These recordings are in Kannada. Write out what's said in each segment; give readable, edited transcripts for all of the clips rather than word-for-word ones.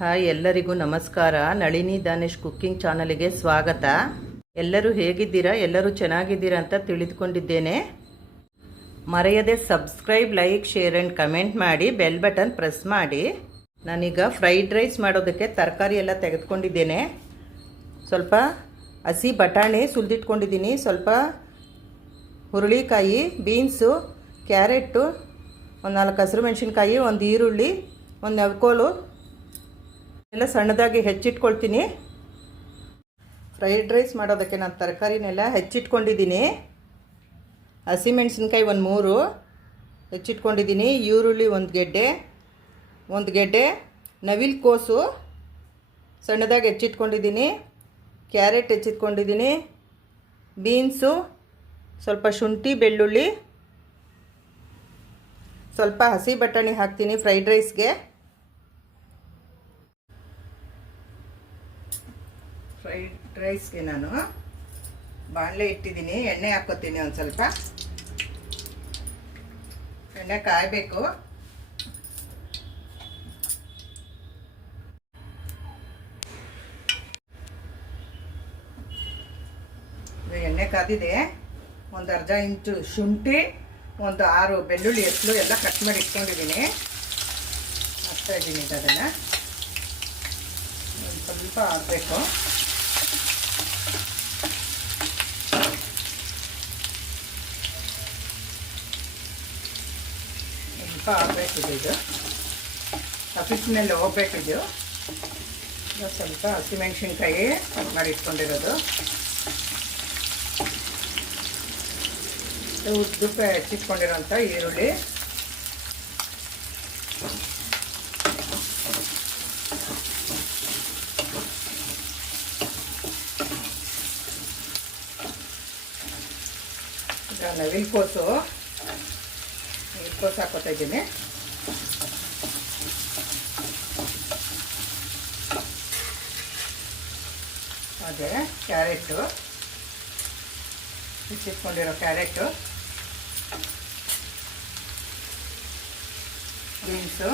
ಹಾಯ್, ಎಲ್ಲರಿಗೂ ನಮಸ್ಕಾರ. ನಳಿನಿ ದಾನೇಶ್ ಕುಕ್ಕಿಂಗ್ ಚಾನಲ್ಗೆ ಸ್ವಾಗತ. ಎಲ್ಲರೂ ಹೇಗಿದ್ದೀರಾ? ಎಲ್ಲರೂ ಚೆನ್ನಾಗಿದ್ದೀರಾ ಅಂತ ತಿಳಿದುಕೊಂಡಿದ್ದೇನೆ. ಮರೆಯದೆ subscribe, like, share and comment ಮಾಡಿ, ಬೆಲ್ ಬಟನ್ ಪ್ರೆಸ್ ಮಾಡಿ. ನಾನೀಗ ಫ್ರೈಡ್ ರೈಸ್ ಮಾಡೋದಕ್ಕೆ ತರಕಾರಿ ಎಲ್ಲ ತೆಗೆದುಕೊಂಡಿದ್ದೇನೆ. ಸ್ವಲ್ಪ ಹಸಿ ಬಟಾಣಿ ಸುಲಿದಿಟ್ಕೊಂಡಿದ್ದೀನಿ, ಸ್ವಲ್ಪ ಹುರುಳಿಕಾಯಿ, ಬೀನ್ಸು, ಕ್ಯಾರೆಟು, ಒಂದು 4 ಹಸಿರು ಮೆಣಸಿನ್ಕಾಯಿ, ಒಂದು ಈರುಳ್ಳಿ, ಒಂದು ನೆವಕೋಲು ಎಲ್ಲ ಸಣ್ಣದಾಗಿ ಹೆಚ್ಚಿಟ್ಕೊಳ್ತೀನಿ. ಫ್ರೈಡ್ ರೈಸ್ ಮಾಡೋದಕ್ಕೆ ನಾನು ತರಕಾರಿನೆಲ್ಲ ಹೆಚ್ಚಿಟ್ಕೊಂಡಿದ್ದೀನಿ. ಹಸಿಮೆಣಸಿನ್ಕಾಯಿ ಒಂದು 3 ಹೆಚ್ಚಿಟ್ಕೊಂಡಿದ್ದೀನಿ. ಈರುಳ್ಳಿ ಒಂದು ಗೆಡ್ಡೆ, ನವಿಲು ಕೋಸು ಸಣ್ಣದಾಗಿ ಹೆಚ್ಚಿಟ್ಕೊಂಡಿದ್ದೀನಿ. ಕ್ಯಾರೆಟ್ ಹೆಚ್ಚಿಟ್ಕೊಂಡಿದ್ದೀನಿ. ಬೀನ್ಸು, ಸ್ವಲ್ಪ ಶುಂಠಿ, ಬೆಳ್ಳುಳ್ಳಿ, ಸ್ವಲ್ಪ ಹಸಿ ಬಟಾಣಿ ಹಾಕ್ತೀನಿ ಫ್ರೈಡ್ ರೈಸ್ಗೆ. ಫ್ರೈಡ್ ರೈಸ್ಗೆ ನಾನು ಬಾಣಲೆ ಇಟ್ಟಿದ್ದೀನಿ. ಎಣ್ಣೆ ಹಾಕ್ಕೋತೀನಿ. ಒಂದು ಸ್ವಲ್ಪ ಎಣ್ಣೆ ಕಾಯಬೇಕು. ಎಣ್ಣೆ ಕಾದಿದೆ. ಒಂದು ಅರ್ಧ ಇಂಚು ಶುಂಠಿ, ಒಂದು 6 ಬೆಳ್ಳುಳ್ಳಿ ಎಸ್ಲು ಎಲ್ಲ ಕಟ್ ಮಾಡಿ ಇಟ್ಕೊಂಡಿದ್ದೀನಿ. ಹಾಕ್ತಾ ಇದ್ದೀನಿ. ಅದನ್ನು ಒಂದು ಸ್ವಲ್ಪ ಹಾಕಬೇಕು. ಸ್ವಲ್ಪ ಹಾಕಬೇಕಿದೆ. ಇದು ಹಸಿ ಸ್ಮೆಲ್ ಹೋಗ್ಬೇಕಿದು. ಸ್ವಲ್ಪ ಹಸಿಮೆಣಸಿನ್ಕಾಯಿ ಮಾಡಿ ಇಟ್ಕೊಂಡಿರೋದು, ಉದ್ದಕ್ಕೆ ಹೆಚ್ಚಿಟ್ಕೊಂಡಿರೋಂಥ ಈರುಳ್ಳಿ, ನವಿಲು ಕೋಸು ಹಾಕೋತಾ ಇದ್ದೀನಿ. ಅದೇ ಕ್ಯಾರೆಟು, ಹೆಚ್ಚಿಟ್ಕೊಂಡಿರೋ ಕ್ಯಾರೆಟು, ಬೀನ್ಸು,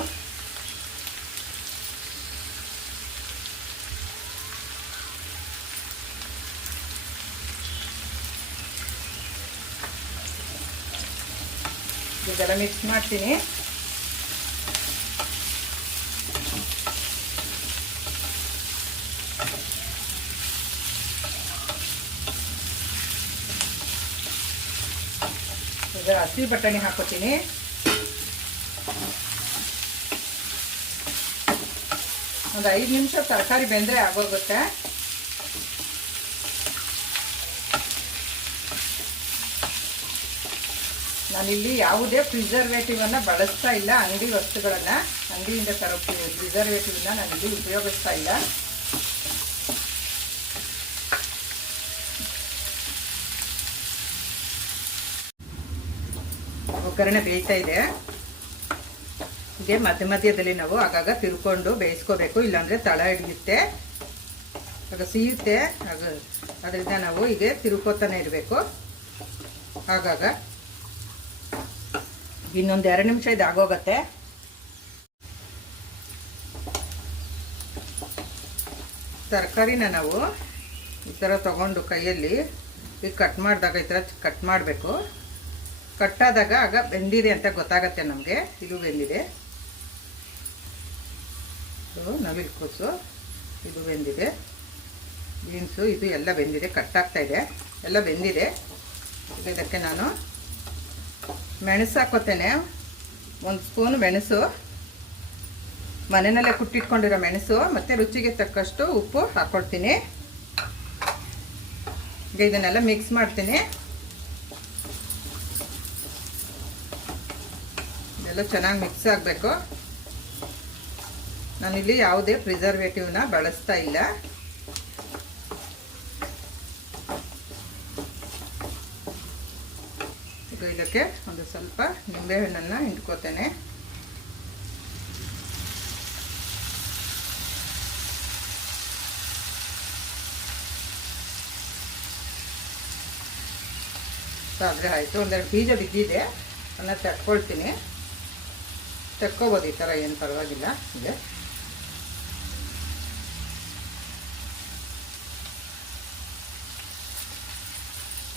ಇದೆಲ್ಲ ಮಿಕ್ಸ್ ಮಾಡ್ತೀನಿ. ಈಗ ಹಸಿ ಬಟಾಣಿ ಹಾಕೋತೀನಿ. ಒಂದು 5 ನಿಮಿಷ ತರಕಾರಿ ಬೆಂದರೆ ಆಗೋಗುತ್ತೆ. ನಾನಿಲ್ಲಿ ಯಾವುದೇ ಪ್ರಿಸರ್ವೇಟಿವನ್ನು ಬಳಸ್ತಾ ಇಲ್ಲ. ಅಂಗಡಿ ವಸ್ತುಗಳನ್ನು, ಅಂಗಡಿಯಿಂದ ತರೋ ಪ್ರಿಸರ್ವೇಟಿವನ್ನ ನಾನಿಲ್ಲಿ ಉಪಯೋಗಿಸ್ತಾ ಇಲ್ಲ. ಒಗ್ಗರಣೆ ಬೇಯ್ತಾ ಇದೆ. ಹೀಗೆ ಮಧ್ಯ ಮಧ್ಯದಲ್ಲಿ ನಾವು ಆಗಾಗ ತಿರ್ಕೊಂಡು ಬೇಯಿಸ್ಕೋಬೇಕು, ಇಲ್ಲಾಂದರೆ ತಳ ಹಿಡಿಯುತ್ತೆ, ಆಗ ಸಿಯುತ್ತೆ. ಅದರಿಂದ ನಾವು ಹೀಗೆ ತಿರ್ಕೋತಾನೆ ಇರಬೇಕು ಆಗಾಗ. ಇನ್ನೊಂದು 2 ನಿಮಿಷ ಇದು ಆಗೋಗತ್ತೆ. ತರಕಾರಿನ ನಾವು ಈ ಥರ ತಗೊಂಡು ಕೈಯಲ್ಲಿ ಈಗ ಕಟ್ ಮಾಡಿದಾಗ ಈ ಥರ ಕಟ್ ಮಾಡಬೇಕು. ಕಟ್ಟಾದಾಗ ಆಗ ಬೆಂದಿದೆ ಅಂತ ಗೊತ್ತಾಗತ್ತೆ ನಮಗೆ. ಇದು ಬೆಂದಿದೆ. ನವಿಲು ಕೋಸು ಇದು ಬೆಂದಿದೆ. ಬೀನ್ಸು ಇದು ಎಲ್ಲ ಬೆಂದಿದೆ. ಕಟ್ಟಾಗ್ತಾ ಇದೆ, ಎಲ್ಲ ಬೆಂದಿದೆ. ಇದಕ್ಕೆ ನಾನು ಮೆಣಸು ಹಾಕೋತೇನೆ. 1 ಸ್ಪೂನ್ ಮೆಣಸು, ಮನೆಯಲ್ಲೇ ಕುಟ್ಟಿಟ್ಕೊಂಡಿರೋ ಮೆಣಸು, ಮತ್ತು ರುಚಿಗೆ ತಕ್ಕಷ್ಟು ಉಪ್ಪು ಹಾಕ್ಕೊಳ್ತೀನಿ. ಈಗ ಇದನ್ನೆಲ್ಲ ಮಿಕ್ಸ್ ಮಾಡ್ತೀನಿ. ಇದೆಲ್ಲ ಚೆನ್ನಾಗಿ ಮಿಕ್ಸ್ ಆಗಬೇಕು. ನಾನಿಲ್ಲಿ ಯಾವುದೇ ಪ್ರಿಸರ್ವೇಟಿವ್ನ ಬಳಸ್ತಾ ಇಲ್ಲ. ಇದಕ್ಕೆ ಒಂದು ಸ್ವಲ್ಪ ನಿಂಬೆಹಣ್ಣನ್ನು ಹಿಂಡ್ಕೋತೇನೆ. ಆದರೆ ಆಯಿತು. 1-2 ಬೀಜ ಬಿದ್ದಿದೆ, ಅದನ್ನು ತಟ್ಕೊಳ್ತೀನಿ. ತಕ್ಕೋಬೋದು ಈ ಥರ, ಏನು ಪರವಾಗಿಲ್ಲ. ಇದೆ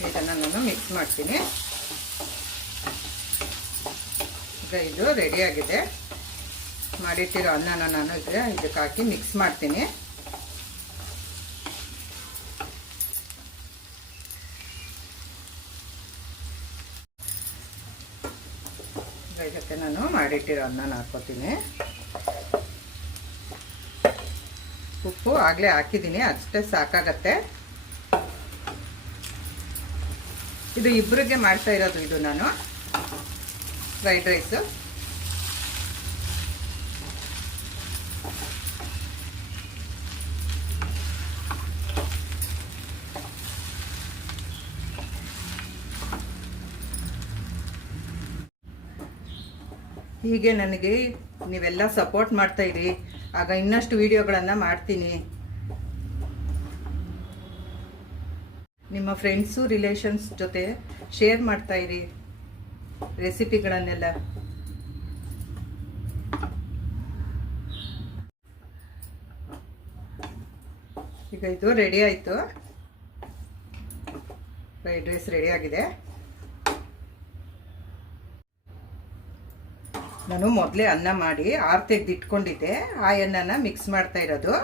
ಇದನ್ನು ನಾನು ಮಿಕ್ಸ್ ಮಾಡ್ತೀನಿ. ಈಗ ಇದು ರೆಡಿಯಾಗಿದೆ. ಮಾಡಿಟ್ಟಿರೋ ಅನ್ನನ ನಾನು ಇದಕ್ಕೆ ಹಾಕಿ ಮಿಕ್ಸ್ ಮಾಡ್ತೀನಿ. ಇದಕ್ಕೆ ನಾನು ಮಾಡಿಟ್ಟಿರೋ ಅನ್ನನ ಹಾಕ್ಕೋತೀನಿ. ಉಪ್ಪು ಆಗಲೇ ಹಾಕಿದ್ದೀನಿ, ಅಷ್ಟೇ ಸಾಕಾಗತ್ತೆ. ಇದು ಇಬ್ಬರಿಗೆ ಮಾಡ್ತಾ ಇರೋದು. ಇದು ನಾನು ಫ್ರೈಡ್ ರೈಸು. ಹೀಗೆ ನನಗೆ ನೀವೆಲ್ಲ ಸಪೋರ್ಟ್ ಮಾಡ್ತಾಯಿರಿ, ಆಗ ಇನ್ನಷ್ಟು ವಿಡಿಯೋಗಳನ್ನು ಮಾಡ್ತೀನಿ. ನಿಮ್ಮ ಫ್ರೆಂಡ್ಸು ರಿಲೇಷನ್ಸ್ ಜೊತೆ ಶೇರ್ ಮಾಡ್ತಾಯಿರಿ ರೆಸಿಪಿಗಳನ್ನೆಲ್ಲ. ಈಗ ಇದು ರೆಡಿ ಆಯಿತು. ಫ್ರೈಡ್ ರೈಸ್ ರೆಡಿ ಆಗಿದೆ. ನಾನು ಮೊದಲೇ ಅನ್ನ ಮಾಡಿ ಆರು ತೆಗೆದು ಇಟ್ಕೊಂಡಿದ್ದೆ. ಆ ಅನ್ನನ ಮಿಕ್ಸ್ ಮಾಡ್ತಾ ಇರೋದು.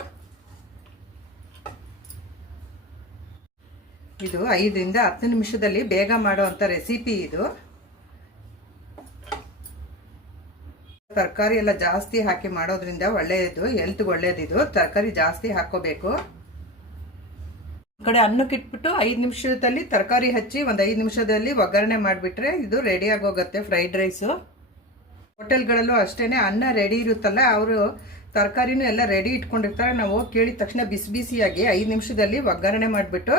ಇದು 5 ರಿಂದ 10 ನಿಮಿಷದಲ್ಲಿ ಬೇಗ ಮಾಡೋವಂಥ ರೆಸಿಪಿ ಇದು. ತರಕಾರಿ ಎಲ್ಲ ಜಾಸ್ತಿ ಹಾಕಿ ಮಾಡೋದ್ರಿಂದ ಒಳ್ಳೆಯದು, ಹೆಲ್ತ್ಗೆ ಒಳ್ಳೆಯದಿದು. ತರಕಾರಿ ಜಾಸ್ತಿ ಹಾಕ್ಕೋಬೇಕು. ಕಡೆ ಅನ್ನಕ್ಕೆ ಇಟ್ಬಿಟ್ಟು 5 ನಿಮಿಷದಲ್ಲಿ ತರಕಾರಿ ಹಚ್ಚಿ ಒಂದು 5 ನಿಮಿಷದಲ್ಲಿ ಒಗ್ಗರಣೆ ಮಾಡಿಬಿಟ್ರೆ ಇದು ರೆಡಿ ಆಗೋಗುತ್ತೆ ಫ್ರೈಡ್ ರೈಸು. ಹೋಟೆಲ್ಗಳಲ್ಲೂ ಅಷ್ಟೇ, ಅನ್ನ ರೆಡಿ ಇರುತ್ತಲ್ಲ, ಅವರು ತರಕಾರಿನೂ ಎಲ್ಲ ರೆಡಿ ಇಟ್ಕೊಂಡಿರ್ತಾರೆ. ನಾವು ಕೇಳಿದ ತಕ್ಷಣ ಬಿಸಿ ಬಿಸಿಯಾಗಿ 5 ನಿಮಿಷದಲ್ಲಿ ಒಗ್ಗರಣೆ ಮಾಡಿಬಿಟ್ಟು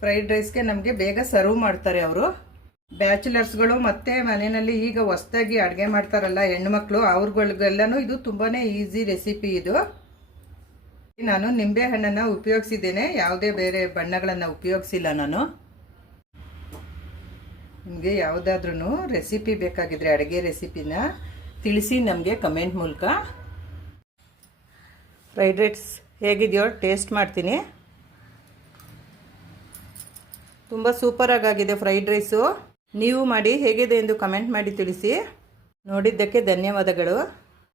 ಫ್ರೈಡ್ ರೈಸ್ಗೆ ನಮಗೆ ಬೇಗ ಸರ್ವ್ ಮಾಡ್ತಾರೆ ಅವರು. ಬ್ಯಾಚುಲರ್ಸ್ಗಳು ಮತ್ತು ಮನೆಯಲ್ಲಿ ಈಗ ಹೊಸದಾಗಿ ಅಡುಗೆ ಮಾಡ್ತಾರಲ್ಲ ಹೆಣ್ಮಕ್ಳು, ಅವ್ರಗಳಿಗೆಲ್ಲನೂ ಇದು ತುಂಬಾ ಈಸಿ ರೆಸಿಪಿ ಇದು. ನಾನು ನಿಂಬೆ ಹಣ್ಣನ್ನು ಉಪಯೋಗಿಸಿದ್ದೇನೆ, ಯಾವುದೇ ಬೇರೆ ಬಣ್ಣಗಳನ್ನು ಉಪಯೋಗಿಸಿಲ್ಲ ನಾನು. ನಿಮಗೆ ಯಾವುದಾದ್ರೂ ರೆಸಿಪಿ ಬೇಕಾಗಿದ್ರೆ ಅಡುಗೆ ರೆಸಿಪಿನ ತಿಳಿಸಿ ನಮಗೆ ಕಮೆಂಟ್ ಮೂಲಕ. ಫ್ರೈಡ್ ರೈಸ್ ಹೇಗಿದೆಯೋ ಟೇಸ್ಟ್ ಮಾಡ್ತೀನಿ. ತುಂಬ ಸೂಪರಾಗಿದೆ ಫ್ರೈಡ್ ರೈಸು. ನೀವು ಮಾಡಿ ಹೇಗಿದೆ ಎಂದು ಕಮೆಂಟ್ ಮಾಡಿ ತಿಳಿಸಿ. ನೋಡಿದ್ದಕ್ಕೆ ಧನ್ಯವಾದಗಳು.